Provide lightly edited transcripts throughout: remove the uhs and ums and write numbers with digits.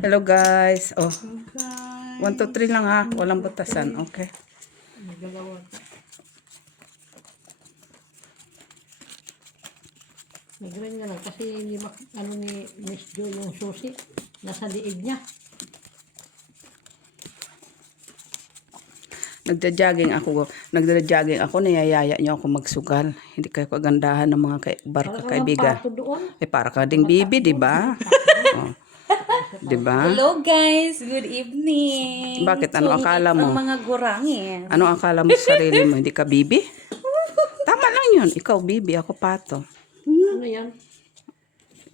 Hello guys. Oh, Okay. 1, 2, 3 lang ha. Walang butasan. Okay. Magalawa. May ganyan lang kasi hindi ano ni Miss Jo yung susi. Nasa liig niya. Nagja-jogging ako, niyayaya niyo ako magsugal. Hindi kayo kagandahan ng mga barka kaibigan. Pato doon. Para ka ding bibi, di ba? Oh, di ba? Hello guys, good evening. Bakit? Ano akala mo? Ang mga gurangin. Ano akala mo sa sarili mo? Hindi ka bibi? Tama lang yun. Ikaw bibi, ako pato. Ano yan?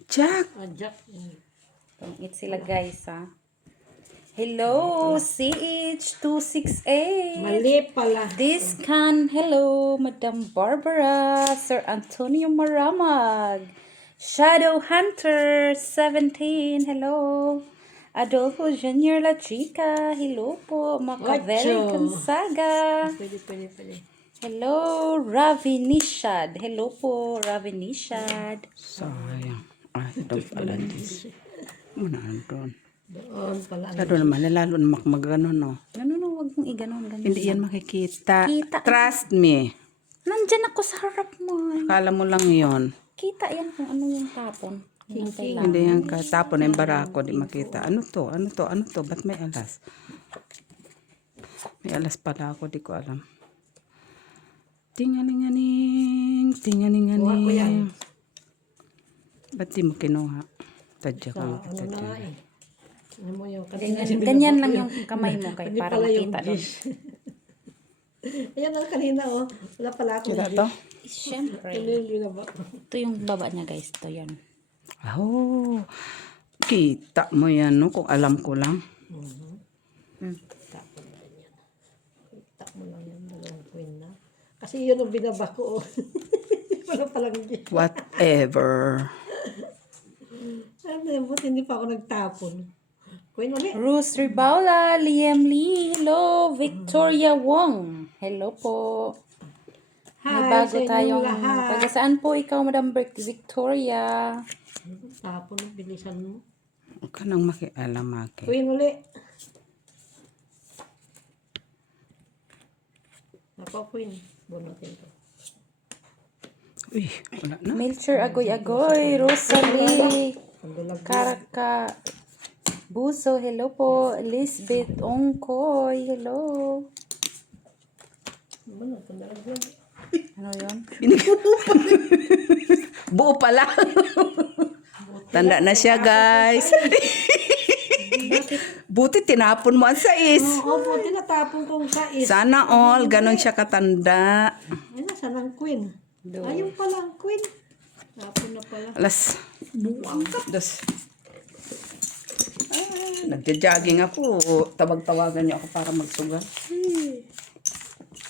Jack. Jack. Tungit sila guys ha. Hello, CH268. Mali pala. This can, hello, Madam Barbara, Sir Antonio Maramag, Shadow Hunter 17, hello. Adolfo Junior La Chica, hello po. Machiavelli Ocho. Gonzaga. Pwede. Hello, Ravi Nishad. Hello po, Ravi Nishad. Sayang. Ay, ito pala this. Muna doon. Doon pala. Lalo naman, lalo na magano no. Ganun o, huwag mong iganon. Hindi yan makikita. Kita. Trust me. Nandyan ako sa harap mo. Akala mo lang yon. Kita yan kung ano yung tapon. Yung kailangan. Hindi yan ka. Tapon yung barako, di makita. Ano to? Ba't may alas? May alas pala ako, di ko alam. Tinganinganing. Kuha ko yan. Ba't di mo kinuha? Tadya ka. Ano na nga eh. Ano mo yung Ganyan lang yung kamay mo kay Hindi para pala yung makita doon. dish. Ayan na kanina oh. Wala pala ako. Kita to? Siyempre. Tuloy na ba? Ito yung baba niya guys. Ito yan. Oh, kita mo yan, no? Kung alam ko lang. Tapon na yan. Tap mo lang yan. Dalawang queen na. Kasi yun ang binaba ko oh. Wala palang dish. Whatever. Ano yun? Buti hindi pa ako nagtapon. Queen ulit. Ruth Ribaula, Liam Lee, hello. Victoria Wong, hello po. May Hi bago sa inyong tayong, lahat. taga saan po ikaw, Madam Bertie Victoria? Tapon, bilisan mo. Huwag ka nang makialam, Maki. Queen ulit. Ako queen. Bunutin ko. Uy, wala na. Melcher Agoy-Agoy, Rosalie, Ang dulag. Karaka, Buso, hello po. Elizabeth Ongkoy, hello. Ano, pandalag lang. Ano yun? Buo pala. Tanda na siya, guys. Buti tinapon mo ang sais. Oo, buti natapon kong sais. Sana all, ganun siya katanda. Ay, nasa ng queen. Ayun pala ang queen. Tapon na pala. Alas. Dos. Nagja-jogging ako. Tawag-tawagan niyo ako para magsugal.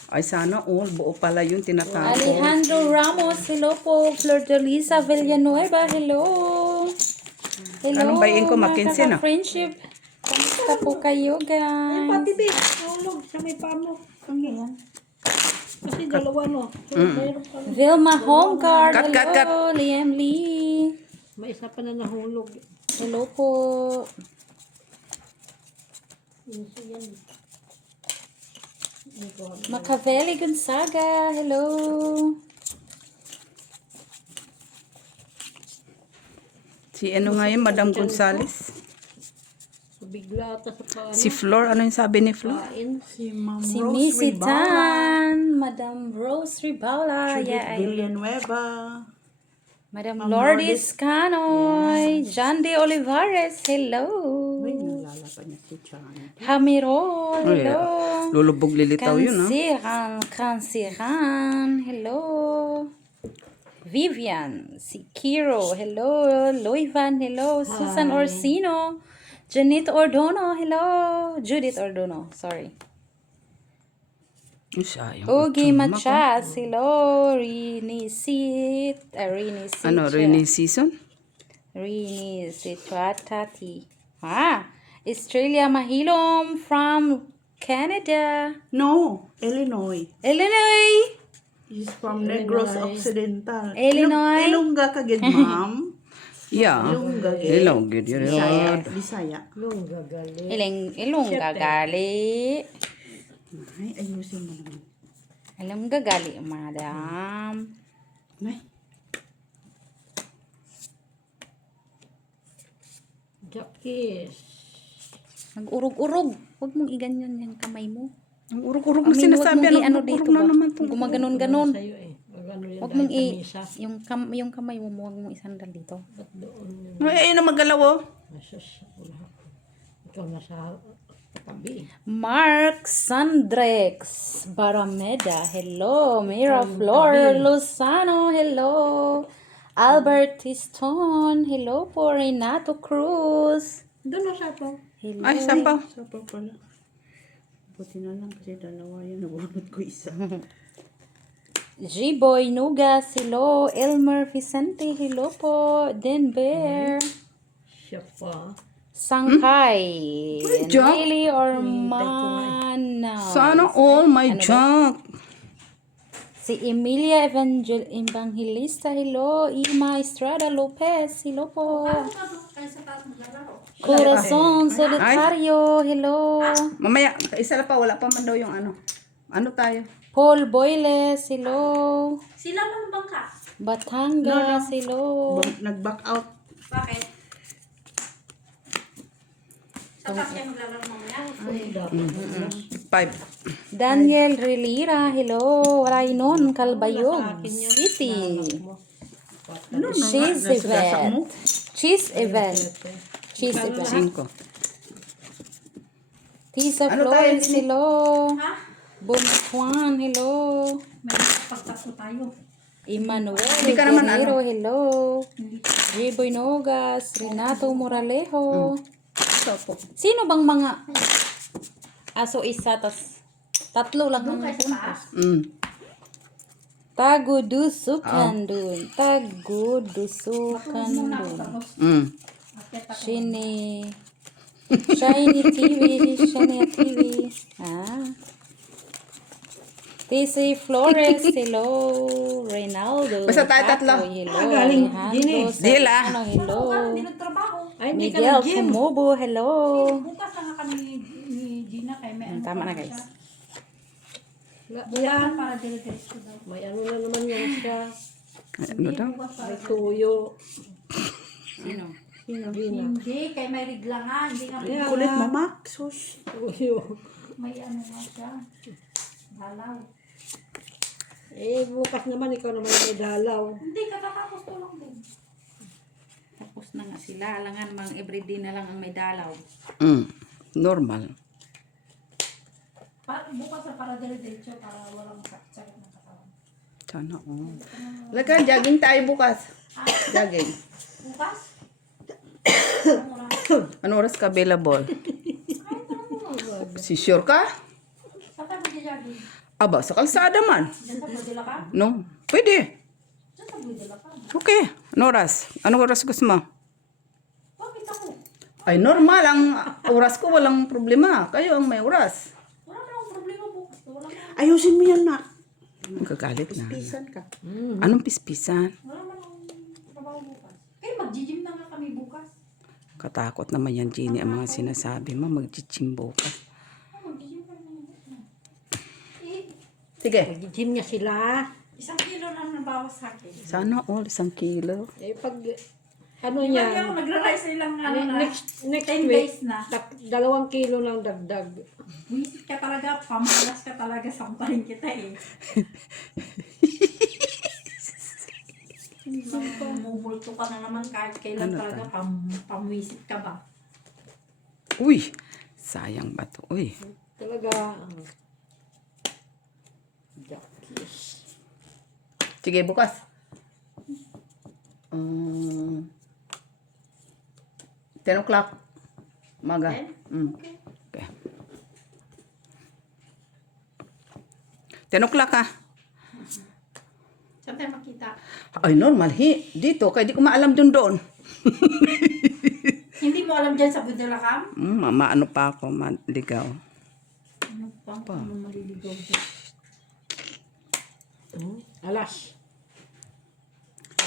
Ay, sana all. Buo pala yung tinatapon. Alejandro Ramos, hello po. Flor de Lisa Villanueva, hello. Hello, Anong bayin ko, Mackenzie, no? friendship. Kamusta po kayo, guys? Pati be, nahulog sa may pamo. Ang yan. Kasi dalawa no. So, mayroon pa. Vilma Homeguard, Cut, hello. cut, cut. Liam Lee, May isa pa na nahulog. hello po. Yun siya yan. Machiavelli Gonzaga, hello. Si ano nga yun, Madam Gonzales? So, bigla ata sa paano. Si Flor, ano yung sabi ni Flor? Kain. Si Ma'am Si Rose Missy Ribaula, Tan, Madam Rose Ribaula, Judith yeah, Villanueva, Madam Ma'am Lourdes Canoy, John De Olivares, hello. Uy, nalala pa niya si Chan. Hamirol, hello. Lulubog lilitaw yun, ha? Kansiran, hello. Vivian, si Kiro, hello. Loivan, hello. Susan Orsino, Janito Ordono, hello. Judith Ordono, sorry. Ay, sayang. Ogie Tsuma ko. Machas, hello. Rinisit, Ano, rainy season? Rinisit, Tati. Australia Mahilom from Canada. No, Illinois. Illinois. He's from Negros Occidental. Illinois. Ilongga ka gid, ma'am. Yeah. Ilongga. Hello, good. Bisaya. Bisaya. Nung gagali. Ilong gagali. Ay, ayusin mo naman. Ilong gagali, madam. Ay, Jakis. Nag-urog-urog. Huwag mong iganyan yung kamay mo. Ang urog-urog na Huwag sinasabi. mong Ano ano dito na ba? naman to? Gumaganon-ganon. Sa'yo eh. Ano yan Huwag dahil mong kamisa. yung kamay mo, huwag mong isandal dito. Ba't doon yun? Ay, ayun na magalaw oh. Masas. Wala. Ikaw nasa tabi. Mark Sandrex Barameda, hello. Mira Flor Lozano, hello. Albert Tiston, hello po. Renato Cruz, Doon na sa po. hello. Ay, sapaw. sapa pala. Buti na lang kasi dalawa yan. Nabunod ko isa. G-Boy Nugas, hello. Elmer Vicente, hello po. Denver. Siya pa. Sangkay. Jack. Nelly Ormana. Sana all my Ano ba? junk. Si Emilia Evangelista, hello. Ima Estrada Lopez, hello po. Corazon Solitario, hello. Mamaya, isa na pa. Wala pa man daw yung ano. Ano tayo? Paul Boyles, hello. Sila mang bangka. Batangas, hello. Nag-back out. Bakit? Sa taas kayo maglalaro mamaya? Ay, dapat. 5. Daniel Relira, hello. Raynon Calbayog City. Cheese event. Cheese event. Cheese event. 5. Tisa Ano tayo, Flores, Dini? hello. Ha? Bonjuan, hello. May pagtatlo tayo. Emmanuel Hindi ka naman Guerrero, hello. J-Boy Nogas, Renato Moralejo. Sino bang mga aso isa tas tatlo lang ang puntos? Tagudusukan dun. Tagudusukan dun. Shiny TV. Ah. TC Flores, hello. Reynaldo. Basta tayo tatlo. Paco, hello. galing. Alejandro Dila. Serrano, hello. Hindi nagtrabaho. Ay, hindi ka Miguel nag-gym. Kumobo, hello. Bukas na nga kami ni Gina kay may ano. Tama na pa guys. siya. Yan. Para dire-diretso daw. May ano na naman yan siya. Ano daw? May tuyo. Sino? Gina. Hindi, kay may rigla nga. Hindi nga Kulit mo, Mac. Sus. Tuyo. may ano nga siya. Dalaw. Eh, bukas naman ikaw naman may dalaw. Hindi, katatapos ko lang din. Tapos na nga sila. Alangan mang everyday na lang ang may dalaw. Normal. Bukas na para dire-diretso para walang sakit ng katawan. Sana all. Laga, jogging tayo bukas. Jogging. Bukas? Ano oras ka available? Si sure ka? Saan tayo mag-jogging? Aba, sa kalsada man. Diyan sa Budila ka? No? Pwede. Diyan sa Budila ka? Okay. Ano oras? Anong oras gusto mo? Bakit ako? Ay, normal. Ang oras ko walang problema. Kayo ang may oras. Wala na akong problema bukas. Wala na. Ayusin mo yan, Mac. Magagalit na. Pisan ka. Anong pispisan? Wala man akong trabaho bukas. Kaya mag-gym na nga kami bukas. Katakot naman yan, Jenny, ang mga sinasabi mo. Mag-gym bukas. Mag-gym ka naman bukas. Eh, Sige. Nag-gym nga sila. 1 kilo lang nabawas sa akin. Sana all 1 kilo. Eh, pag ano Lagi yan, ako nagra-rice lang ano na. next 10 week, days na. 2 kilo lang dagdag. Visit ka talaga, pamalas ka talaga, sampahin kita eh. Mumulto ka na naman kahit kailan Ano talaga, pamwisit ka ba? Uy, sayang ba to? Uy, Talaga, Jakis. sige, bukas. 10 o'clock. Maga. 10? Okay. Okay. 10 o'clock ha. Saan tayo makita? Ay, normal. Dito, kaya di ko maalam doon. Hindi mo alam dyan sa Budalakam? Maano pa ako, maligaw. Ano pa? Ano maliligaw dyan? Alas.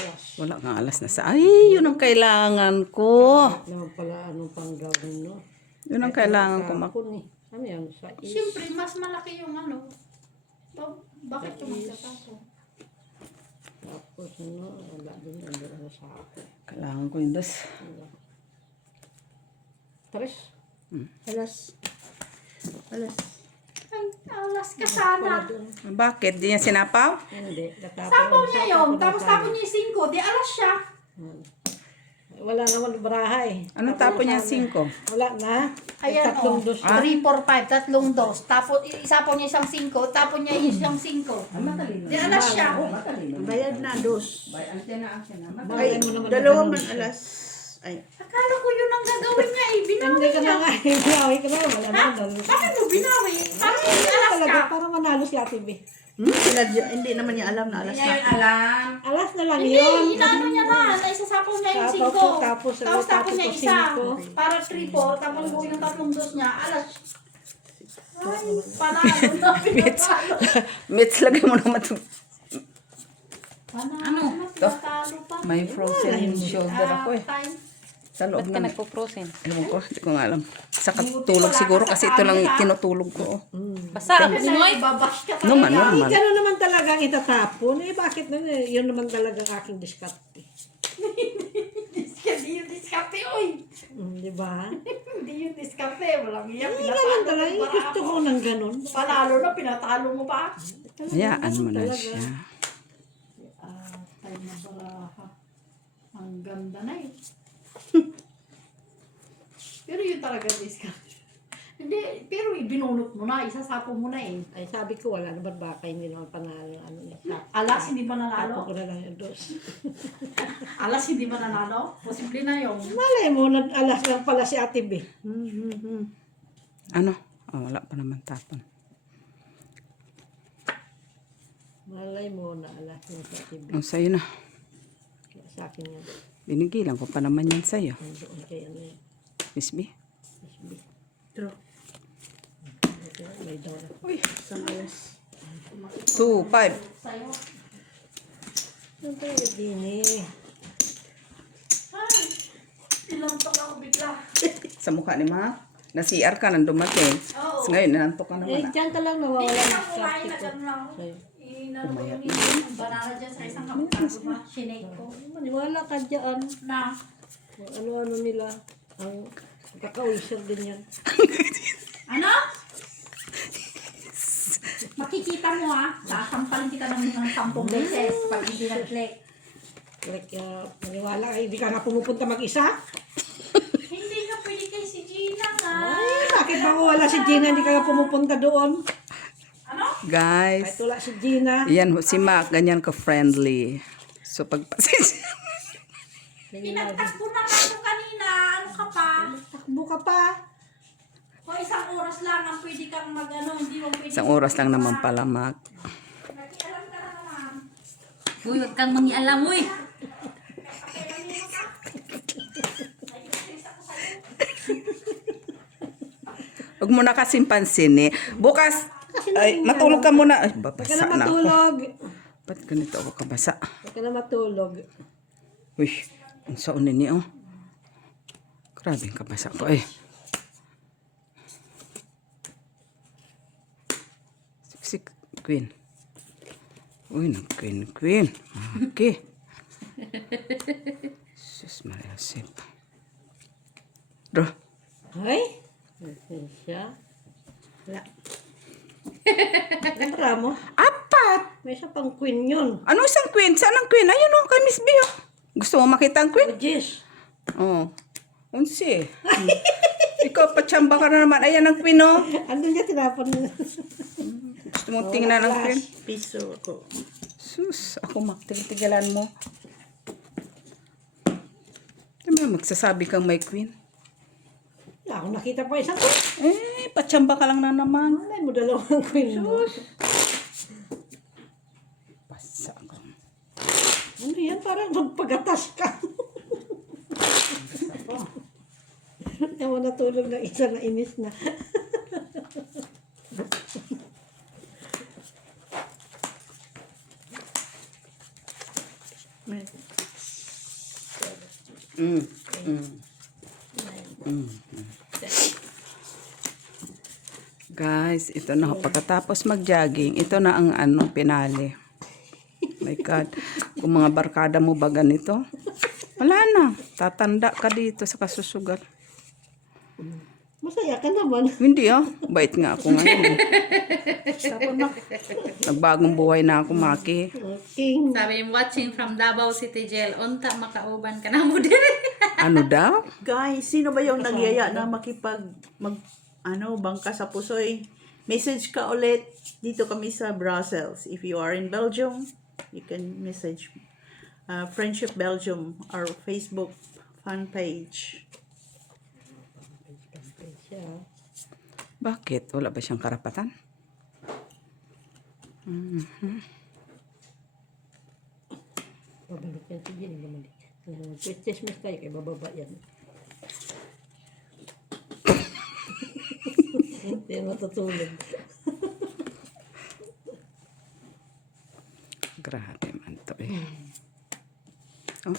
alas. Wala kang alas na sa... Ay, yun ang kailangan ko. Naman pala anong pang gawin, no? Yun ang kailangan ko. Tapon eh. Ano yan? Sa is. Siyempre, mas malaki yung ano. Bakit yung magkatapon? Tapos ano, wala din ano sa akin. Kailangan ko yung dos. Tres. Alas. Alas. Ay, alas ka sana. Bakit? Di niya sinapaw? Hindi. Natapon. Sapaw niya yun. Tapos tapon niya yung 5. Di alas siya. Wala naman barahay. Ano tapo niya 5? Wala na. Ayan Tatlong o. dos. 3, 4, 5. Tatlong dos. Tapos isapon niya isang 5. Tapon niya isang 5. Di alas siya. Bayad na, dos. Bayan mo naman. Dalawa man alas. Ay, Akala ko yun ang gagawin niya eh. Binawi Hindi ka niya. na nga. Binawi ka na. Wala na. Bakit mo binawi? Parang hindi alas Talaga, ka. para manalo si Ate B. hindi naman niya alam na alas Hindi na. yun alam. Alas na lang Hindi, yun. inaano niya na. Naisasapaw niya yung 5. Tapos, Tapon niya isa. cinco. Para 3, 4. Tapos buo yung tatlong dos niya. Alas. Ay, panalo na. Pinatalo. Mitz, lagay mo naman ito. Ano? Pinatalo pa. May frozen shoulder ako eh. Time. Sa loob Ba't ka ng... nagpo-frozen? Ewan ko, hindi ko nga alam. Sa katulog siguro kasi ito lang tinutulog ko. Basa, Kasi Pinoy. babash ka talaga. Naman, normal. Gano'n naman talaga ang itatapon. Eh, bakit na yun naman talaga ang aking diskarte. Hindi yung diskarte, oy. Di ba? Hindi yung diskarte. Walang iya. Hindi Pinatalo ganun mo talaga. para Gusto ako. ko ng ganun. Panalo na, pinatalo mo pa. Hayaan mo na siya. Time na baraha. Ang ganda na eh. Pero yun talaga diskarte. Hindi, pero binunot mo na, isasapo mo na eh. Ay, sabi ko, wala naman baka hindi naman panalo. Ano, Alas, hindi ba tapo nanalo? ko na lang yung dos. Alas, hindi ba nanalo? Posible na yung... Malay mo, alas lang pala si Ate B. Ano? Oh, wala pa naman tapon. Malay mo na alas lang si Ate B. Ang sa'yo na. Kaya sa akin yan. Binigilan ko pa naman yan sa'yo. Doon kay ano yan. Miss B. True. May dora. Isang alas. 2, 5. Sa'yo. Ano ba yung dini? Ay, ilantok ako bigla. Sa mukha ni Ma. Na-CR ka nang dumating. Oo. So, ngayon, nanantok ka Eh, naman. dyan ka lang nawawala Hindi ng na kumain diskarte na ko. gano'n lang. Sa'yo. Inano ko yung banana dyan sa isang kapatid. Sinake ko. Maniwala ka dyan. Na, Ano-ano nila. Ang kakawiser din yan. ano? Makikita mo ha. Sasampalin kita ng 10 beses pag hindi nag-click. Like, maniwala ka, hindi ka na pumupunta mag-isa? Hindi nga pwede kay si Gina nga. Ay, bakit ba wala si Gina, hindi ka na pumupunta doon? Ano? Kahit Guys, wala si Gina. yan ho, si Mac, ganyan ka-friendly. So, pagpasensya. Pinagtakbo na nga ito kanina. Ano ka pa? Takbo ka pa. O isang oras lang ang pwede kang mag-ano. Hindi mo pwede. Isang oras lang naman pala, Mac. Nakialam ka na naman. Uy, huwag kang mangialam, uy. Huwag mo na kasing pansin eh. Bukas, ay, matulog ka muna. Ay, Huwag ka babasa na na ako. matulog. Ba't ganito ako kabasa? Huwag ka na matulog. Uy, ang saunin niya, oh. Grabe ang kabasa ko, eh. Si Queen. Uy, nag-queen. Okay. Sus, Maria Sip. Bro, Ay, siya. Wala. Wala mo. apat! May isa pang queen yun. Ano isang queen? Saan ang queen? Ayun, oh, kay Miss B, oh. Gusto mo makita ang queen? Oh, Jess. Oo. Oh. Unsi. Ikaw, pachamba ka na naman. Ayan ang queen, oh. Andun niya tinapon na. Gusto mong tingnan ang queen? Piso ako. Sus, ako maktigilan mo. Diba, magsasabi kang may queen? Wala akong nakita pa isang queen. Eh, pachamba ka lang na naman. Malay mo dalawang queen mo. Basa ka. Ano yan? Parang magpagatas ka. Ewan natulog ng isa na inis na. May Mm. Mm. Mm. Guys, ito na. Pagkatapos mag-jogging, ito na ang pinali. My God. Kung mga barkada mo ba ganito, wala na. Tatanda ka dito sa kasusugal. Masaya ka naman. Hindi bait nga ako ngayon. Nagbagong buhay na ako, Maki. King. Sabi mo, watching from Davao City Jail. Unta makauban ka na mo din. Ano daw? Guys, sino ba yung nagyaya na bangka sa pusoy? Message ka ulit. Dito kami sa Brussels. If you are in Belgium, you can message Friendship Belgium, our Facebook fan page. Siya. Bakit? Wala ba siyang karapatan? Babalik yan. Sige, babalik. Christmas tayo kay bababa yan. Hindi matutulog. Grabe man to Oh,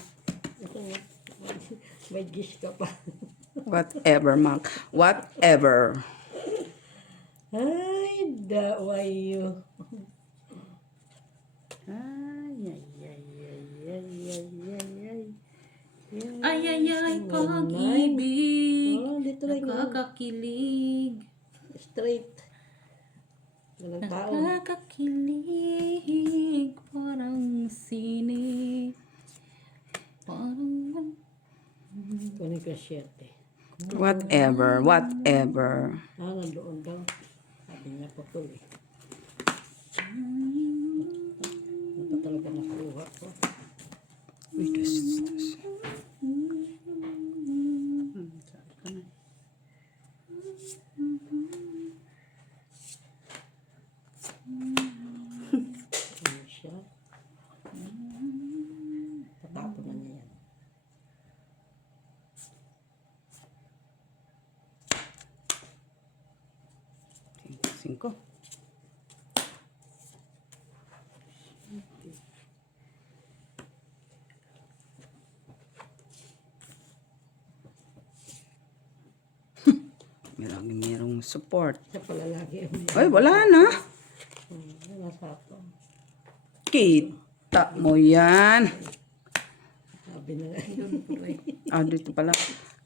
May gish ka pa. whatever, Mac. Whatever. Ay, dawayo. Ay, ay, ay, ay, ay, ay, ay, ay. Ay, ay, ay, pag-ibig. Oh, dito lang yun. Nakakakilig. Straight. Walang tao. Nakakakilig. Parang sinig. Parang... Kunin ko 7. Whatever. Whatever. Nandoon daw. Sabi niya putol eh. Ano pa talaga nakuha ko? Uy, das. Sabi ko na. Ano siya? Tatapon na niya yan. Cinco. Merong support. Siya pala lagi. Ay, wala na. Nasa ako. Kita mo yan. Sabi na nga yun. Dito pala.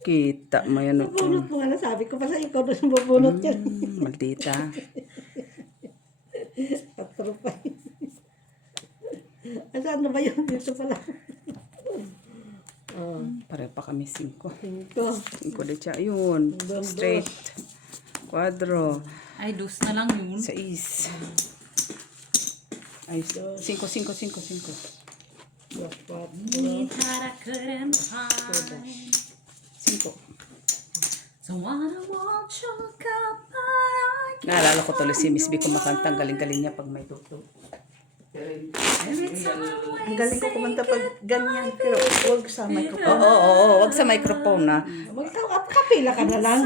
Kita mo yan. Bunot mo nga na sabi ko pa sa ikaw doon mabunot yan. Maldita. Patro pa yun. Saan na ba yun? Dito pala. Pare pa kami 5. 5. 5 de siya. Yun. Straight. Quadro. Ay, dos na lang yun. 6. Ay, 5. 5. Need that I couldn't find. 5. So wanna want your company. Naalala ko tuloy si Miss B kumakanta. Ang galing-galing niya pag may tugtog. Every time Ang galing ko kumanta pag ganyan, pero huwag sa microphone. Oo. Wag sa microphone na. Kapila ka na lang.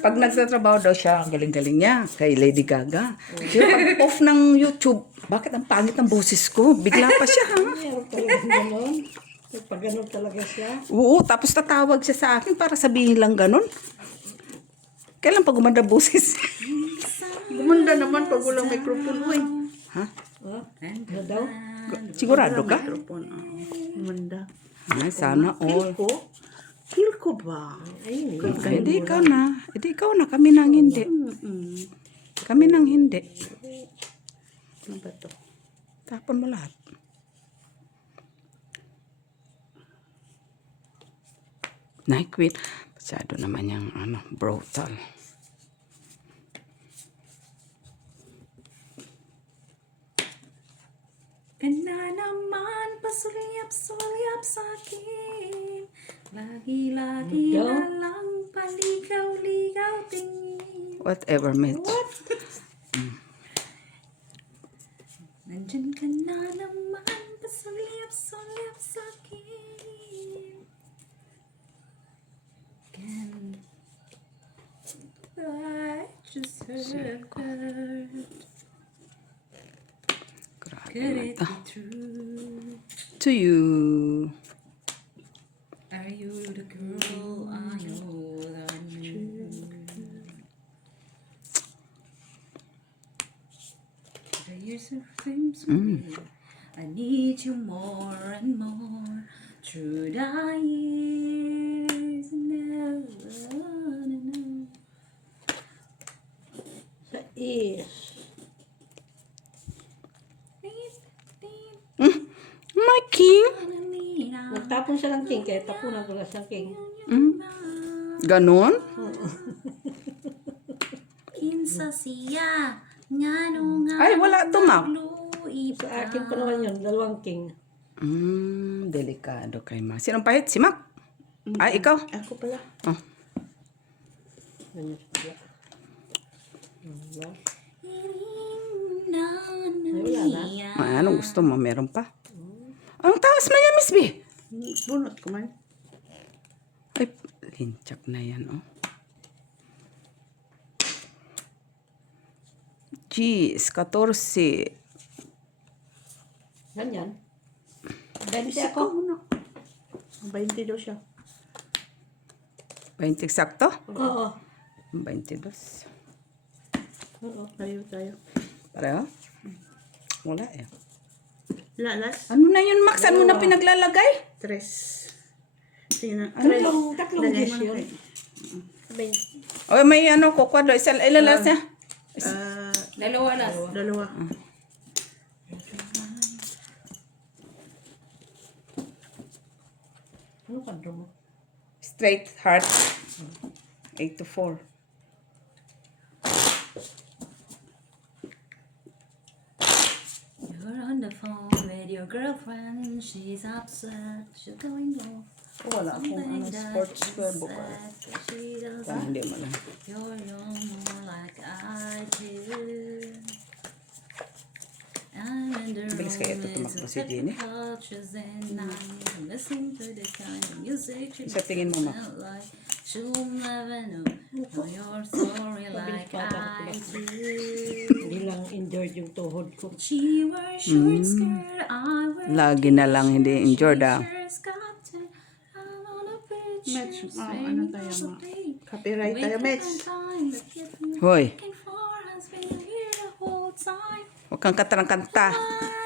Pag nagtatrabaho daw siya, ang galing-galing niya kay Lady Gaga. Pero pag off ng YouTube, bakit ang pangit ng boses ko? Bigla pa siya, ha? Meron talaga gano'n. Pag gano'n talaga siya. Oo, tapos tatawag siya sa akin para sabihin lang ganun. Kailan pa gumanda boses? Gumanda naman pag walang microphone. Uy, Ha? Ano daw? Sigurado ka? microphone. Gumanda. Ay, sana all. Feel ko ba? Ayun eh. Ay, hindi ikaw na. Hindi ikaw na. Kami nang hindi. Kami nang hindi. Ano ba to? Tapon mo lahat. Queen. Masyado naman yung brutal. Ka na naman pasulyap-sulyap sa'kin. Lagi-lagi Ano? na lang paligaw-ligaw tingin. Whatever, mate. Nandyan ka na naman pasulyap-sulyap sa'kin. Can I just hurt? Grabe Could man it to. be true? To you. years of dreams away. I need you more and more through the years. Sa is. My king. Nagtapon siya ng king, kaya tapunan ko na siyang king. Ganon? Kinsa siya ngano nga Ay, wala to, Mac. Sa akin pa naman yun, 2 king. Delikado kay Ma. Sinong pahit? Si Mac? Ay, ikaw? Ako pala. Oh. Ganyan siya. Diba? Ay, anong gusto mo? Meron pa? Ang taas mo yan, Miss B. Bunot ko man. Ay, linchak na yan, oh. Jeez, 14. Ganyan. 20 Ako ako. muna. 20 daw siya. 20 sakto? Oo. 22. Oo. Tayo tayo. Pareho? Wala eh. Lalas. Ano na yun, Max? Saan mo na pinaglalagay? 3. Sige na. Tatlong dish yun. 20. O, may ano, kukwado. Ilalas niya. Dalawa las. Dalawa. Ano kadro mo? Straight heart. 8 to 4. You're on the phone with your girlfriend. She's upset. She's going off. Wala akong ano, sports wear buka. She doesn't. Hindi mo lang. You're young more like I do. I'm in the Bilis kaya ito tumakbo si Jenny. cultures and I'm listening to the kind of music you Sa tingin mo, Ma? like. She'll never know your story like I do. Hindi lang injured yung tuhod ko. She wears short skirt, I wear Lagi na lang hindi injured, ah. I'm on a beach, Match, swaying ano tayo, across the Ma? bay. Copyright tayo, Waiting Mets. for time to get me Hoy, looking for has been here the whole time. huwag kang katarang-kanta.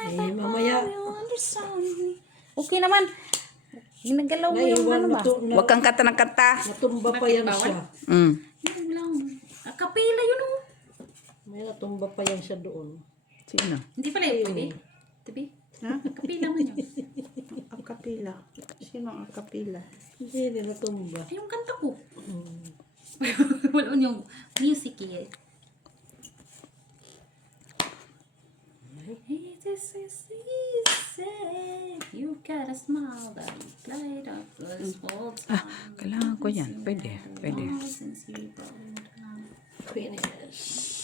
Eh, mamaya, You understand me. Okay naman. Ginagalaw mo yung naiwan, ano ba? Huwag kang katarang-kanta. natumba pa yan siya. Yun lang. Akapila yun oh. May natumba pa yan siya doon. Sino? Hindi pala yun pwede. Tabi. Ha? Akapila mo yun. Akapila. Sino ang akapila? Hindi, natumba. Ay, yung kanta ko. Wala yung music eh. Hey, this is easy. You got a smile that light up this whole time. Kailangan ko yan. Pwede. Pwede. Since you brought it down. Finish.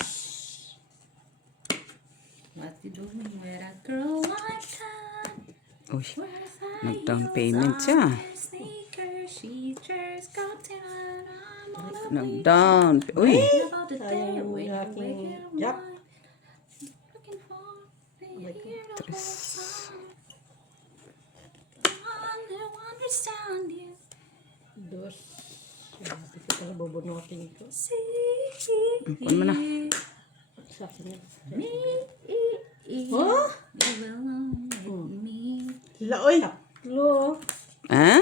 What you doing with a girl like that? Uy, Where's nag-down payment siya. Sneakers, she just got in and I'm on a Nag-down. Uy, about the day Sayang yung when you aking wake up jack. looking for me here the whole time. One who understand you. Dos. Hindi ko pala bubunutin ko. See Kunin mo na. Sa akin yan. me. Oh? You belong with me. Laoy. Lo. Ha?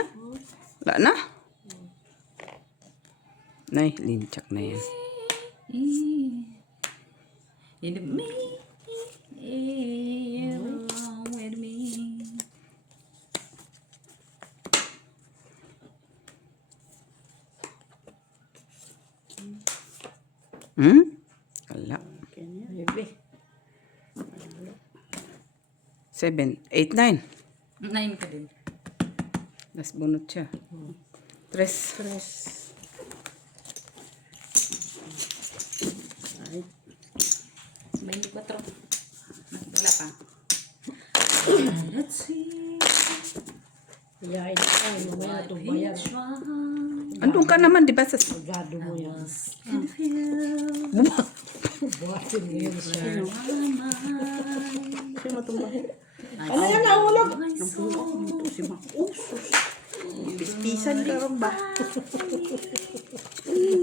Wala na? Nay, linchak na yan. In me. You belong with me. Wala. Bebe. 7, 8, 9. 9 ka din. Tapos bunot siya. 3. 24. Wala pa. Let's see. Yain ka. Mamaya natumba yan. Andun ka naman, di ba? Sa... Gado mo yan. Can feel Buhatin mo yun siya. Sino tumba? Ano yan? Nahulog. Ito si Ma. Oh, sus. Pispisan ka rin ba?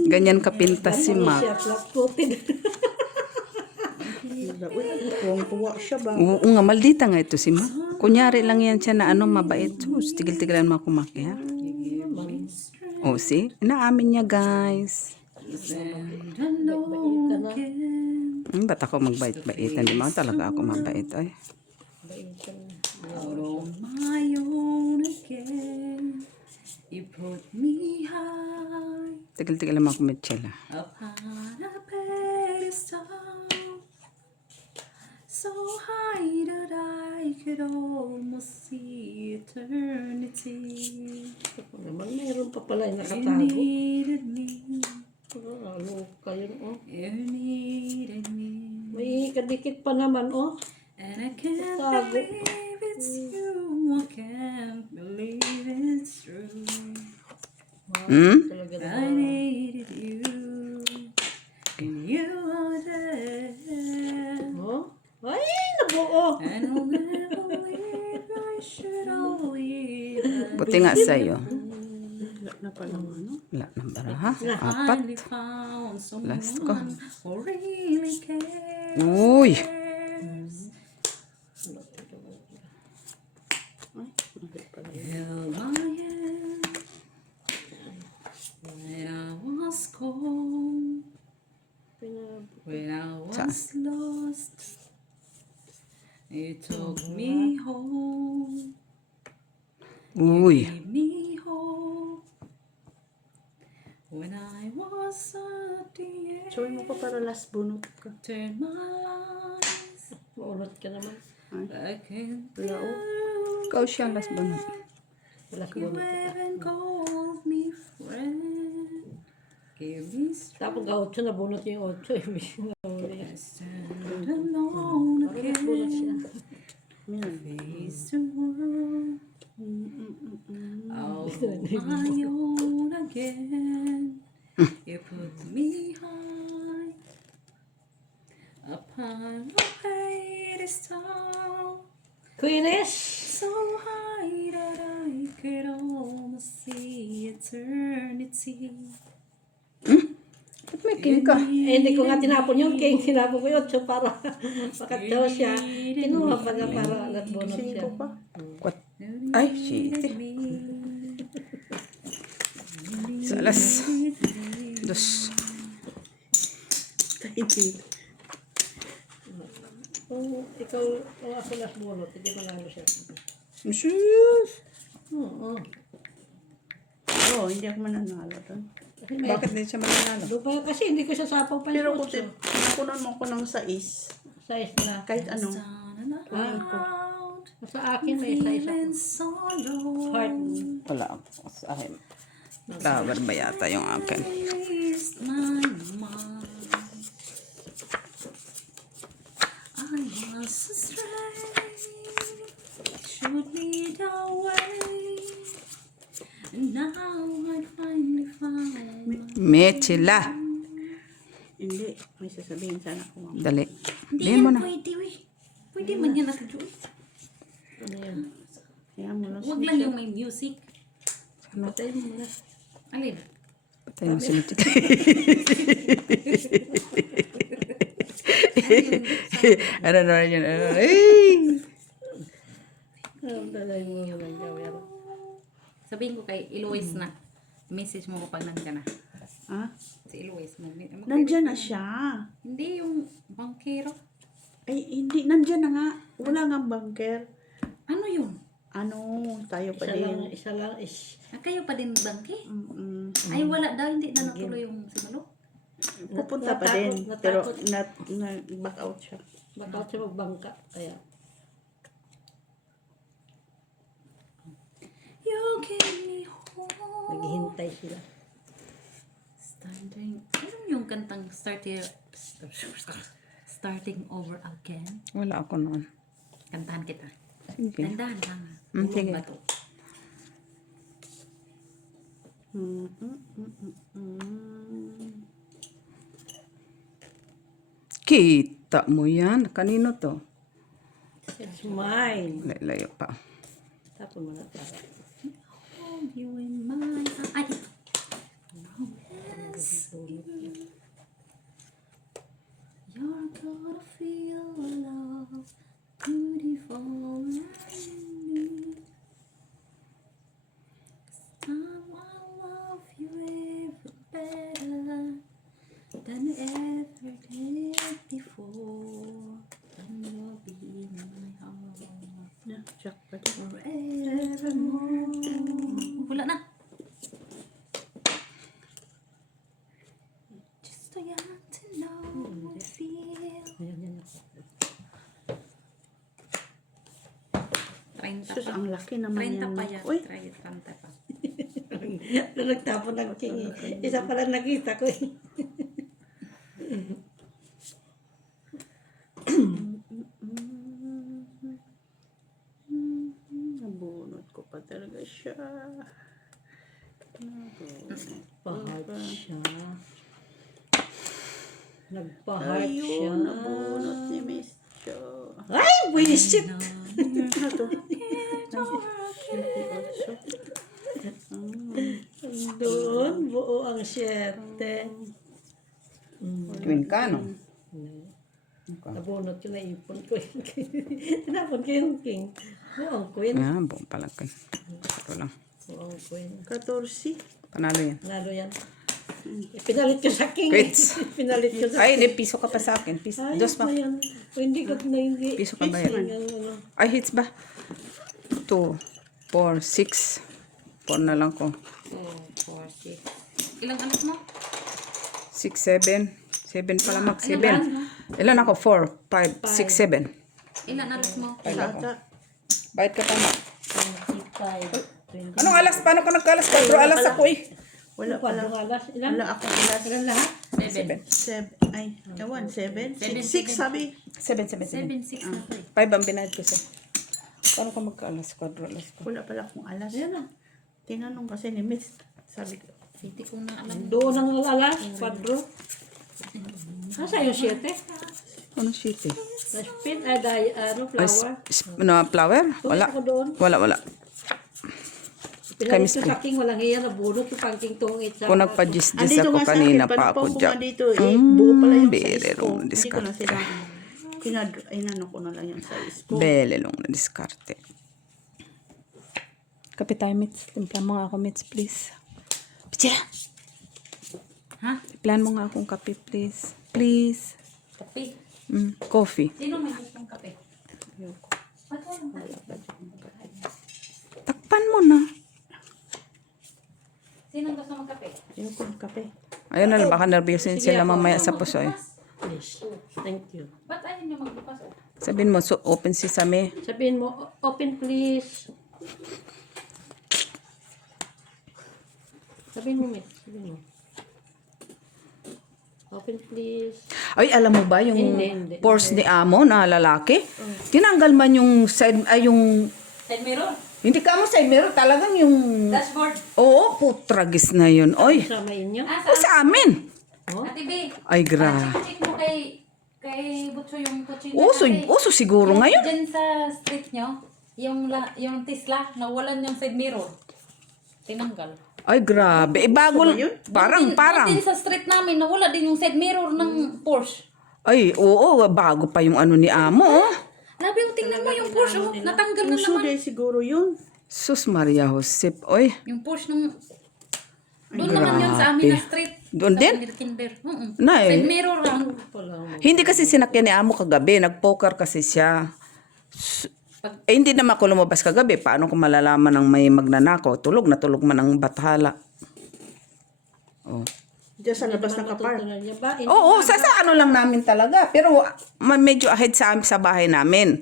Ganyan kapintas si Mac. Siya flat-footed. Laoy. Tuwang-tuwa siya ba? Oo nga, maldita nga ito si Ma. Kunyari lang yan siya na ano, mabait. Sus, tigil-tigilan mo ako, Maki, ha? O, see? Inaamin niya, guys. Bait-bait ka na. Ba't ako magbait-baitan? Di ba talaga ako mabait, ay? Bait ka na. Out on my own again. You put me high Tigil-tigilan mo ako, Mitchell, ha? upon a pedestal, so high that I could almost see eternity. Ako naman, mayroon pa pala yung You nakatago. needed me, Ano kayo, oh. you needed me, May kadikit pa naman, oh. and I can't Tago. believe it's you. I can't believe it's true. Talaga I naman. needed you, and you are there. Oh? Ay, nabuo. And I'll never leave, I should always Buti nga sa'yo. Wala na pala ano. Wala na bara, ha? Apat. finally found Last ko. someone who really cares. Uy! Held my hand when I was cold, when I was lost. You took me home, Uy! gave me hope when I was at the end. Sorry mo pa para last bunot ka. Turn my life Maulot ka naman. back into Ikaw siya, last ba na? Wala ka you bunot. haven't called me friend. Give me strength. Tapos ga-8 na bunot yung 8. I stand alone Bunot siya. again. Face the world out on my own again. You put me high upon a pedestal, Queenish! so high that I could almost see eternity. Ba't may king ka? Eh, hindi ko nga tinapon yung king. Tinapon ko yung 8 para makataw siya. Kinuha pa na para nagbunot siya. Ko pa. Kwat. Ay, shit. Sa alas. Dos. Kung ikaw, kung ako last bunot, hindi manalo siya. Sus! Oo. Oo, hindi ako mananalo doon. Kasi may, Bakit din siya mananalo? doon pa, kasi hindi ko siya sapaw pa Pero yung kung 8. kunan mo ko ng 6, Size na. kahit ano, Down and out, Sa akin may size feeling ako. sorrow. Heart. Wala ako sa akin. Flower ba yata yung akin? Raised my mind. I was astray, should lead the way, and now I finally found. Mechila. hindi. May sasabihin sana ako. Mama. Dali. Hindi Diyan mo yan na. pwede, we. Pwede man yan nakadyo. Ano yan? Kaya mo lang Huwag lang yung may music. Patay mo na. Alin? Patay mo si Mechila. Ano naman yun? Ay! Ang talay mo lang gawin. Sabihin ko kay Eloise na. Message mo ko pag nandiyan na. Ha? Si Eloise mo. Nandyan na siya. Hindi yung bangkero. Ay, hindi. Nandyan na nga. Wala nga bunker. Ano yun? Ano, tayo pa din. Isa lang is Kayo pa din bangke? Mm-mm. Ay, wala daw. Hindi na natuloy yung simalo. Pupunta pa din. natakot. Pero back out siya. baka siya magbangka. Kaya, You give me hope. naghihintay sila. Ano yung kantang starting over again? Wala ako noon. Kantahan kita. Sige. Dandahan lang. Sige. Ba to? Kita mo yan. Kanino to? It's mine. Layo pa. Tapos mo na para. Hold you in my ay. You're gonna feel love. Too young to know what it feels. Ayan, yan. 30 Sus, pa. ang laki naman 30 yan. pa yan. Uy, 30 pa. Nung nagtapon ng king. Isa pa lang nakita ko eh. nabunot ko pa talaga siya. Nagpa-heart siya. Nagpa-heart siya. Ayun, nabunot ni Miss Jo. Ay! Buisit! Ano to? Doon, buo ang 7. Queen ka, no? Nabunot ko na ipon ko. Tinapon ko yung king. Buo ang queen. Ah, buong palagay. Ito lang. Buo ang queen. 14. Panalo yan. Nalo yan. Pinalit ko sa king. Quits. Pinalit ko sa Ay, hindi, piso ka pa sa akin. Piso. Ay, Dos pa. na yan. O, hindi ko na hindi. Piso ka ba yan? Ano. Ay, hits ba? 2, 4, 6. 4 na lang ko. 2, 4, 6. Ilang anak mo? 6, 7. 7 pala mag 7. Ilan ako? 4, 5, 6, 7. Ilan anak mo? Ata. Bayad ka tama. 25. Anong alas? Paano ka nagkalas? 4 alas ako eh. Wala pala. Alas. Ilan? Wala ako ilas. Ilan lahat? 7. 7. Ay, ewan, 7. 6 sabi. 7, 7, 7. 7, 6 na to eh. 5 ang binayad ko sa. Paano ka magkaalas? 4 alas ko. Wala pala akong alas. Ayan na. Tinanong kasi ni Miss. Sabi ko, Hindi ko na alam. Doon ang alas. Padro. Nasa yung 7? Ano shit eh? Na spin. Ano, Ay, flower. no, flower? Wala. Ako doon. Wala. Pinalit Miss ko sa king. Walang iya. Nabunot yung pangking tungit. Kung nagpa-gis-gis andito ako nga sa kanina akin, pa ako paano dyan. nga dito eh, buo pala yung bere size ko. rong Hindi ko na diskarte. sila, inano ko na lang yung size ko. Bele long na diskarte. Kape tayo, Mitz. Timplan mo nga ako, Mitz, please. Pichira! Ha? Timplan mo nga akong kape, please. Please. Kape. Coffee. Sino may gustong kape? Ba't walang kape? Takpan mo na. Sino gusto magkape? Ayoko ng kape. Ayun na, baka nervyosin sila mamaya sa puso eh. Please. Thank you. Ba't ayaw niyo magbukas? Sabihin mo, so open si Sami. Sabihin mo, open please. Sabihin mo, miss. Sabihin mo. Open please. Ay, alam mo ba yung Hindi. pores ni Amo na lalaki? Tinanggal man yung side, ay yung, Side mirror. hindi ka mo side mirror, talagang yung, Dashboard. oo, putragis na yun. Oy, Sama inyo. Ah, o sa amin. Ate B. Ay, gra. Check mo kay Butso yung kotse niya. Uso, kasi uso siguro yung ngayon. Diyan sa street nyo, yung Tesla, nawalan yung side mirror. Tinanggal. Ay, grabe. Eh, bago, parang. Din sa street namin, nawala din yung side mirror ng Porsche. Ay, oo, bago pa yung ano ni Amo, oh. Labi mo, tingnan mo yung Porsche, oh, natanggal na Uso naman. din siguro yun. Sus Maria Josep, oy. Yung Porsche ng... Doon naman yun sa amin na street. Doon sa din? Kinber. Na, eh. Side mirror lang. Hindi kasi sinakyan ni Amo kagabi, nag-poker kasi siya. Hindi naman ako lumabas kagabi. Paano ko malalaman ng may magnanakaw? Tulog na tulog man ang bathala. Oh. Diyan sa labas ng kapar. Oo, sa ano lang namin talaga. Pero medyo ahead sa bahay namin.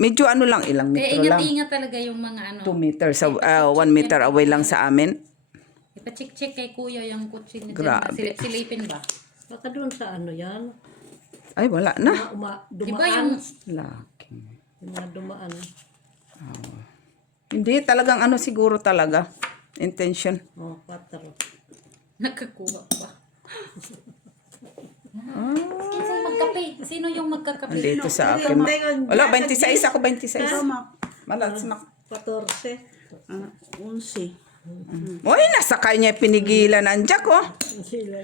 Medyo ano lang, ilang Kaya metro lang. ingat-ingat talaga yung mga ano. 2 meters, 1 meter away lang sa amin. Ipa-check-check kay kuya yung kotse niya. Grabe. Silip-silipin ba? Baka doon sa ano yan. Ay, wala na. Di ba Dumaan. yung... Laki. Yung mga dumaan. Hindi, talagang ano siguro talaga. Intention. Oh, 4. Nagkakuha pa. Sino magkape? Sino yung magkakape? Dito sa akin. Wala, 26 ako, 26. Malas na. 14. 11. Uy, nasa kanya pinigilan ang jack, oh. Sila.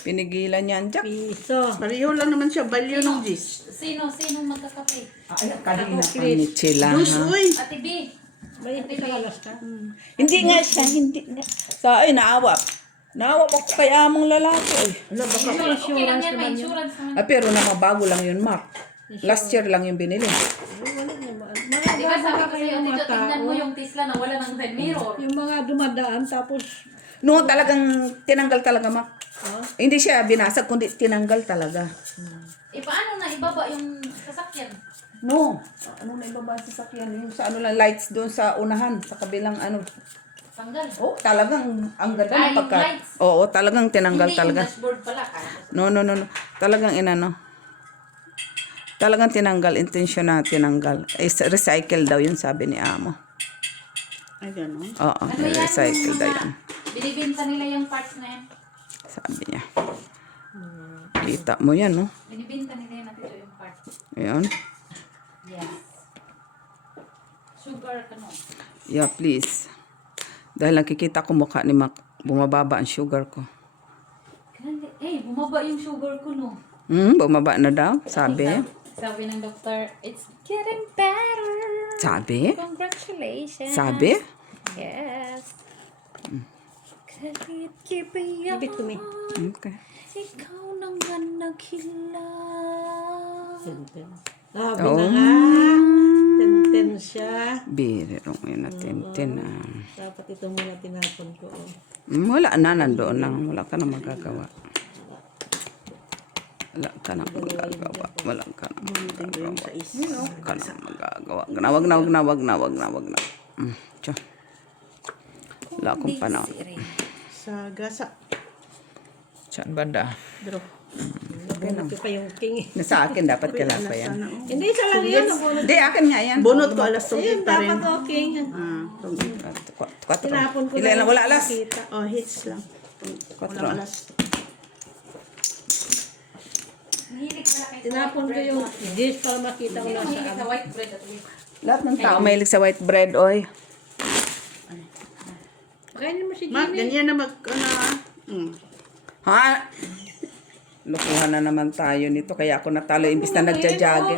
Pinigilan niya ang jack. Piso. Pareho lang naman siya, value ng Gis. Sino magkakape? Ay, kanina pa ni Chila, Dus, ha? uy! Ate B. May alas ka? Hindi nga siya, hindi nga. Sa ay, naawa. Naawa mo ko kay among lalaki. Ay. Okay lang yan, may insurance naman. Ah, pero naman bago lang yun, Mark. Last year lang yung binili. Wala naman. Di ba sabi ko sa'yo, dito tingnan mo yung Tesla na wala ng side mirror. Yung mga dumadaan tapos No, talagang tinanggal talaga, Mak. Hindi siya binasag, kundi tinanggal talaga. Eh, paano na ibaba yung sasakyan? No, ano na ibaba sa sakyan? Yung sa ano lang, lights doon sa unahan, sa kabilang ano. Tanggal. Oh, talagang ang ganda ng Ah, yung pagka. lights. Oo, talagang tinanggal Hindi talaga. yung dashboard pala. No. Talagang inano. Talagang tinanggal, intention na tinanggal. Recycle daw yun, sabi ni Amo. Ay, gano'n. Oo, Ano yan? recycle Yung daw mga yan. binibenta nila yung parts na yan. Sabi niya. Kita mo yan, no? Binibenta nila yan natin yung parts. Ayan. Yes. Sugar ka no. Yeah, please. Dahil nakikita ko mukha ni Mac, bumababa ang sugar ko. Eh, bumaba yung sugar ko no. Bumaba na daw, sabi. Sabi ng doktor, it's getting better. Sabi? Congratulations. Sabi? Yes. Kahit kibayan, Give it to me. Okay. ikaw naman naghila. Tenten. Sabi Oh. na nga. Tenten siya. Birong yun natin. Dapat ito muna tinapon ko. Oh. Wala na, nandoon lang. Wala ka na magagawa. Wala ka na magagawa. Wala ka na magagawa. Wala ka na magagawa. Wag na. Tiyo. Wala akong panahon. Sa gasa. Saan banda? Draw. Nabunot ko pa yung king. Nasa akin dapat kailan pa yan. Hindi, isa lang yan. Nabunot. Hindi, akin nga yan. Bunot ko alas Ayun, 2 pa rin. dapat okay. Tinapon ko Ilan na wala alas? Kita. Oh, hits lang. Walang alas. Mahilig pala kayo sa Tinapon ko yung dish para makita ko na mahilig saan. sa white bread at least. Lahat ng tao mahilig sa white bread, oy. Pakainin mo si Mak, Jimmy. ganyan na mag, ano, Ha? Lukuhan na naman tayo nito. Kaya ako natalo imbis na nagja-jogging.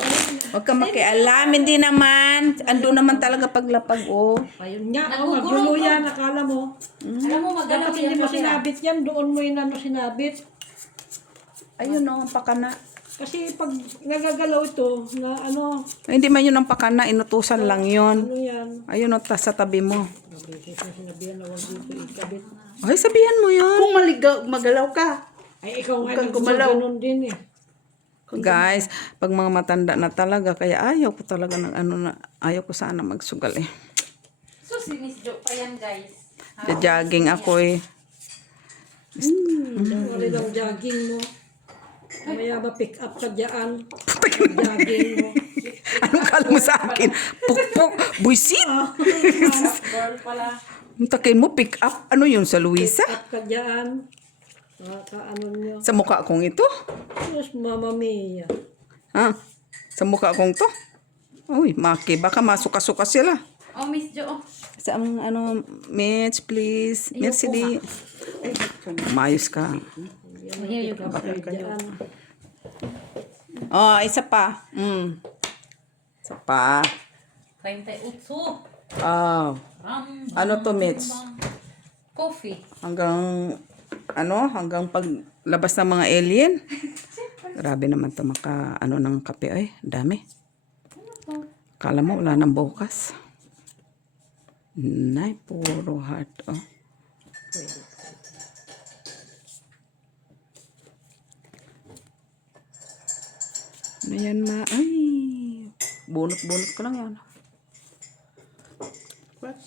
Huwag ka makialam. Hindi naman. Ando naman talaga paglapag, oh. Ayun nga, magulo yan. Akala mo. Alam mo, magalaw Dapat hindi yan mo camera. sinabit yan. Doon mo yung ano sinabit. Ayun, oh, ang pakana. Kasi pag nagagalaw ito, na ano, Ay, hindi man yun ang pakana. Inutusan lang yun. ano yan. Ayun, oh, sa tabi mo. Mabilis na sinabihan na huwag dito ikabit. Ay, sabihan mo yun. kung magalaw ka. Ay, ikaw nga Huwag kang gumalaw. ganun din eh. Guys, pag mga matanda na talaga, kaya ayaw ko talaga ng ano na, ayaw ko sana magsugal eh. So, si Miss Jo pa yan, guys. Jogging ako eh. Wala lang jogging mo. Mamaya ma-pick up ka dyan. Jogging mo. Anong kala mo sa akin? Pukpuk, buisit. Girl pala. Takin mo, pick up. Ano yun sa Luisa? Pick up ka dyan. Ano nyo. Sa mukha kong ito? Yes, Mama Mia. Ha? Sa mukha kong to? Uy, Maki, baka masuka-suka sila. Oh, Miss Jo. Sa ang ano, Mitch, please. Merci di. Mayos ka. Here you go. Dyan. Oh, isa pa. Isa pa. 38. Oh. Ano to, Mitch? Coffee. Hanggang paglabas ng mga alien. Grabe naman to maka, ng kape. Ay, dami. Kala mo, wala nang bukas. Nay, puro heart. Oh. Ano yan, ma? Ay, bunot-bunot ko lang yan. What?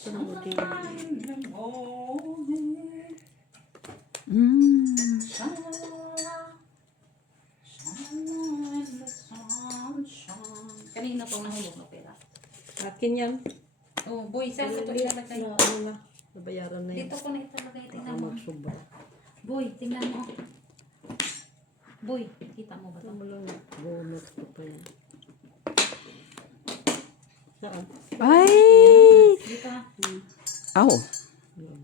Kanina pong nahulog na pera. Akin yan. Oh, boy, saan ko ito ilalagay? Na, ano na. Nabayaran na yan. Dito ko na italagay. Tingnan mo. Magsubra. Boy, tingnan mo. Boy, kita mo ba ito? Ano lang. Bonus ko pa yan. Saan? Ay! Dito ha. Oh,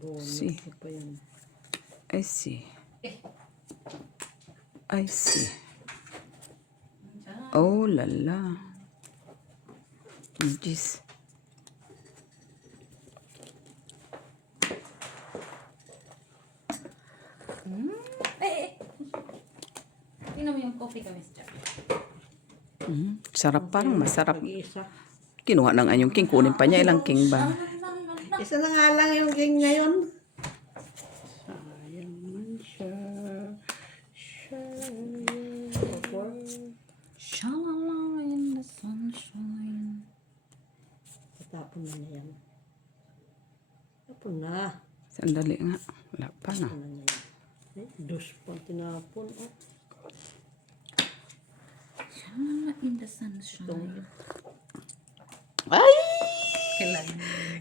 Bonus see. ko pa yan. I see. Eh. I see. Oh, lala. Jeez. Tingnan mo yung coffee ka, Miss Jo. Sarap, parang masarap. Pag-isa. Kinuha ng anyong king. Kunin pa niya ilang king ba? Isa na nga lang yung king ngayon. nga. Wala pa na. Dos pa tinapon. Oh. In the sunshine. Ay! Kailan?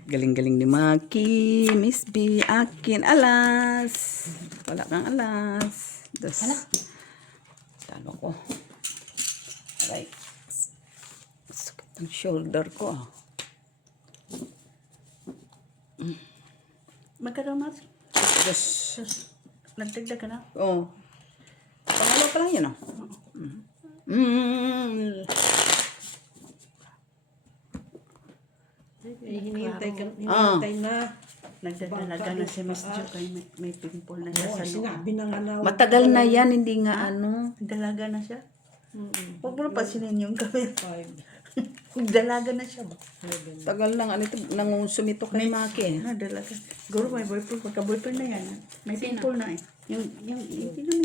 Galing-galing ni Maki. Miss B, akin, alas. Wala kang alas. Dos. Talo ko. Right. Sakit ang shoulder ko. Magkano mas? Dos. Nagdagdag ka na? Oh. Pangalawa pa lang yun, oh. Hinihintay na. Nagdadalaga na si Miss Jo kay may pimple na siya Oh, sa loob. sinabi na nga na. Matagal na yan, hindi nga ano. Nagdalaga na siya? Huwag mo na pasinin yung camera. 5, Nagdalaga na siya ba? 7. Tagal lang, ano ito, nangusum ito kay Maki. Dalaga. Siguro may boyfriend. Pagka-boyfriend na yan. May pimple na eh. Yung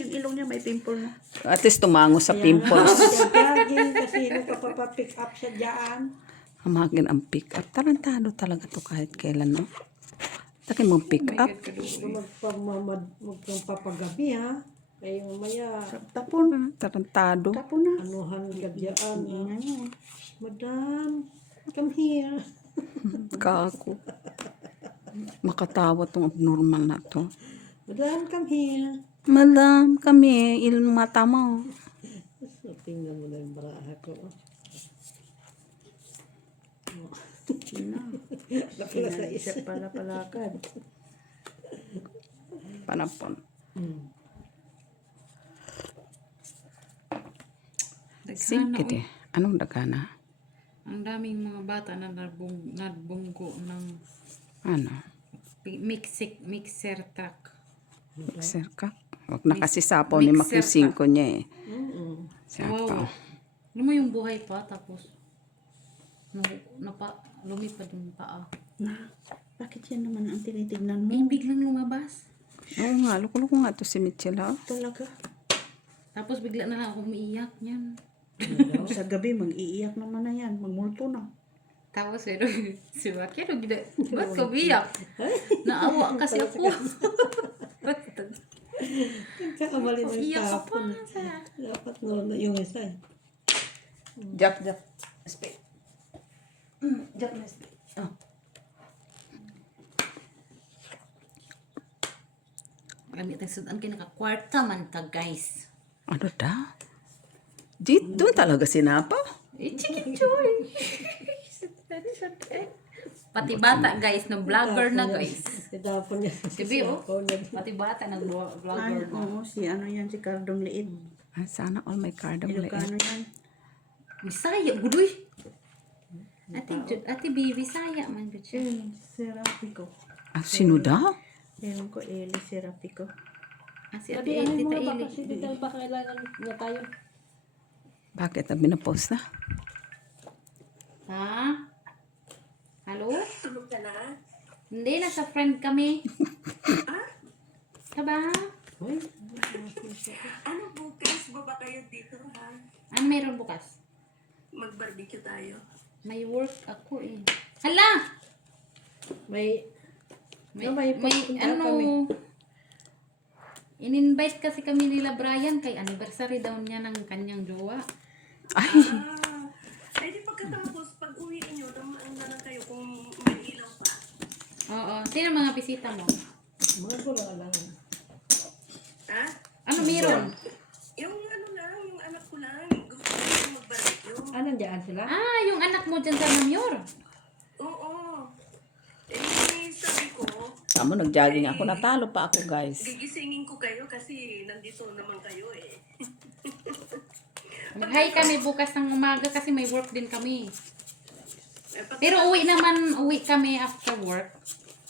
ilong niya may pimple na. At least tumango sa pimples. Jogging kasi nung papapick up siya dyan. Hamagin ang pick up. Tarantado talaga to kahit kailan, no? Taki mo pick up. Magpapagabi ha. Kaya mamaya, Tapon. Tarantado. Tapon na. anuhan ka dyan. Ngayon. Madam, come here. Kako. Makatawa tong abnormal na to. Madam, come here. Madam, kami, ilong mata mo. So, tingnan mo na yung baraha ko. Lapila sa isa. Siya pala palakad. Panapon. Singkit eh. Anong dagana? Ang daming mga bata na nabunggo ng Ano? mixer truck. Mixer ka? Huwag na kasi sapaw ni Maki 5 niya eh. Sapaw. Wow. Alam mo yung buhay pa, tapos lumipad yung paa. Na, bakit yan naman ang tinitignan mo? May biglang lumabas. Oo nga, loko-loko nga to si Mitchell ha. Talaga. Tapos bigla na lang ako umiiyak niyan. Sa gabi, mag-iiyak naman na yan. Magmulto na. Tapos pero si Maki, ano gina? Ba't ka umiiyak? Naawa kasi ako. Kakamali ng Iyak ka pa. tapon. Dapat no, yung isa eh. Jap. Spit. Jap na spit. Oh. Kami tagsudan kayo naka-kwarta man ka guys. Ano da? Doon talaga sinapa? Chicken joy. Pati bata guys, no vlogger na guys. Itapon niya. Sabi pati bata ng Ay, vlogger na. oo, si ano yan, si Cardong Liit. Ay, sana all my card ang Ilocano yan. Bisaya, gudoy. Ate B, Bisaya man gud siya. Serapico. Ah, sino da? Ewan ko, Eli Serapico. Si Ate, Ate ano Tita mo ba Eli. kasi dito ba kailangan niya tayo? Bakit ang binapost na? Ha? Hello? Tulog ka na? Hindi, nasa friend kami. Taba? Ano bukas? Baba kayo dito, ha? Ano meron bukas? Mag-barbecue tayo. May work ako eh. Hala! May May pupunta ano, kami. in-invite kasi kami nila Brian kay anniversary daw niya ng kanyang jowa. Ay, Ay, di pagkatapos, pag uwi nyo, namaan na lang kayo kung may ilaw pa. Oo. Sino mga bisita mo? Mga gula lang. Ha? Ano meron? Yung ano lang, yung anak ko lang. Gusto ko lang mag-barbecue. Ah, nandiyan sila? Ah, yung anak mo dyan sa Namyor. Oo. Eh, sabi ko, tamo nag-jogging ako. Natalo pa ako, guys. gigisingin ko kayo kasi nandito naman kayo eh. Mag-hi kami bukas ng umaga kasi may work din kami. Eh, pag- Pero uwi kami after work.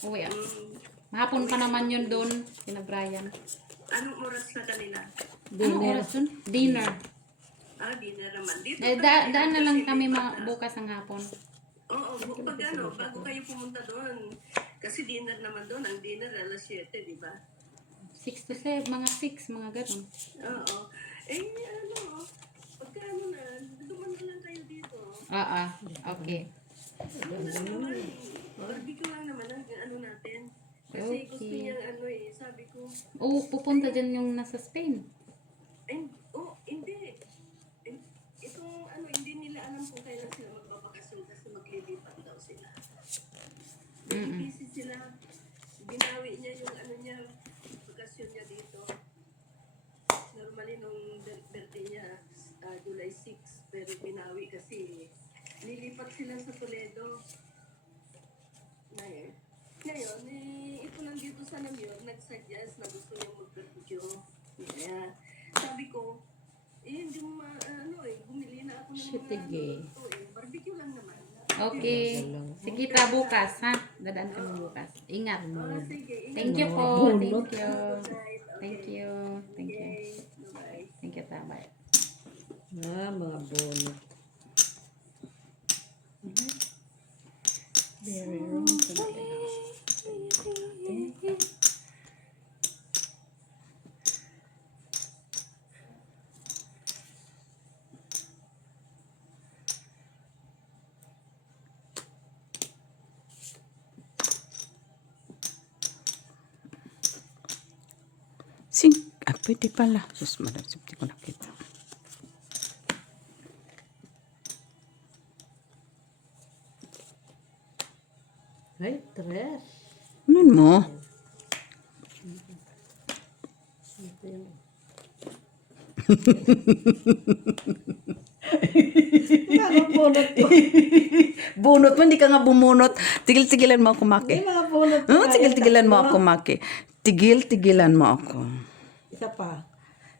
Uwi ah. Mahapon pa naman yun doon, kina Brian. Anong oras na kanila? Anong oras dun? Dinner. Dinner naman. Dito Daan na lang kami bukas ng hapon. Oo, pag ano, bago kayo pumunta doon. Kasi dinner naman doon. Ang dinner alas 7, di ba? 6 to 7, mga 6, mga ganun. Oo. Eh, ano, pagka ano na, duman na lang kayo dito. Okay. Barbecue lang naman ang ano natin. Kasi gusto niyang ano eh, sabi ko, Oo, pupunta dyan yung nasa Spain. hindi. Itong ano, hindi nila alam kung kailan sila magbabakasyon kasi maglilipat daw sila. Very busy sila. Binawi niya yung ano niya, bakasyon niya dito. Normally nung birthday niya, July 6, pero binawi kasi nilipat sila sa Toledo. Ngayon, ito lang dito sa Namyor, nag-suggest na gusto niya mag-barbecue. Kaya, sabi ko, hindi mo bumili na ako ng Sige. barbecue lang naman. Okay. Sige pa bukas, ha? Dadaan kami bukas. Ingat. Sige, Thank you po. Thank you. Thank you. Thank you. bye-bye. Thank you, Tabay. Mga bonot. Very wrong talaga. Pwede pala. Sus, madam, hindi ko nakita. Ay, tres. Amin mo. Ito yun. Mga bonot po. Bunot mo, hindi ka nga bumunot. Tigil-tigilan mo ako, Maki. May mga bonot po. Oh, tigil-tigilan mo ako, Maki. Tigil-tigilan mo ako. Isa pa.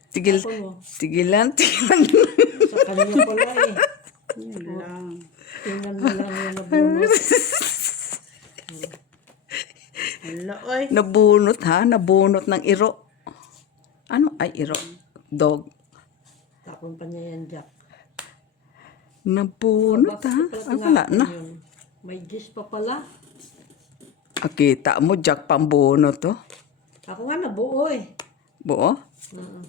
Tigilan. Sa kanya pala eh. Yun lang. Tingnan mo lang yung nabunot. Hala, oy. Nabunot, ha? Nabunot ng iro. Ano ay iro? Dog. Tapon pa niya yan, Jack. Nabunot, ha? Ay, wala na. Yun. May gis pa pala. Kita mo, Jack pambunot, oh. Ako nga nabuo eh. Buo?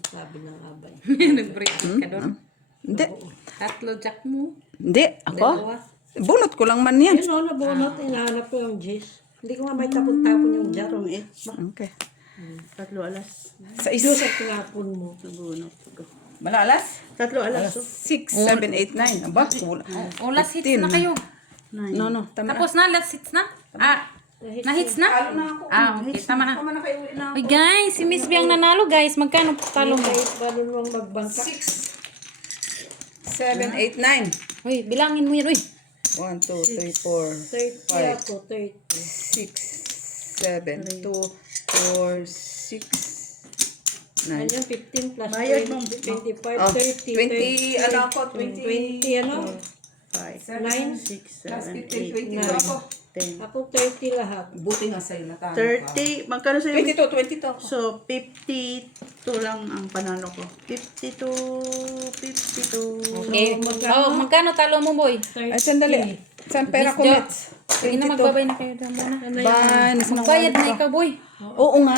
Sabi ng abay. Nag-break ka doon. Hindi. Tatlo jack mo. Hindi. Ako? Bunot ko lang man yan. Yun o, nabunot. Hinahanap ko yung gis. Hindi ko nga may tapon-tapon yung Jack. Itong Okay. 3 alas. Sa Doon sa tinapon mo. Nabunot ko. Malalas? 3 alas. 6, 7, 8, 9. Aba, wala. O, last hits na kayo. No, no. Tama na. Tapos na, last hits na. Na-hits na? Okay, tama na. Tama na kayo, uwi na. Uy, guys, si Miss B ang nanalo, guys. Magkano talo? Kahit marunong magbangka. 7, 8, 9. Uy, bilangin mo yan, uy. 1, 2, 3, 4, 30 ako, 30. 6, 7, 2, 4, 6, 9. Ayan, 15 plus Bayad 20, mo. 25, Oh, 30, 20, ano ako, 20. 20 ano? 5, 9. 6, Plus 7, 15, 8, 22 ako. 10. Ako 30 lahat. Buti nga sa'yo natalo ka. 30. Magkano sa'yo? 22 ako. So, 52 lang ang panalo ko. 52. Okay. Oh, magkano talo mo, boy? Ay, sandali. Saan pera ko, Miss Jo. Mets? Sige na, magbabay na kayo doon muna. Bye. Magbayad na ikaw, boy. Oo nga.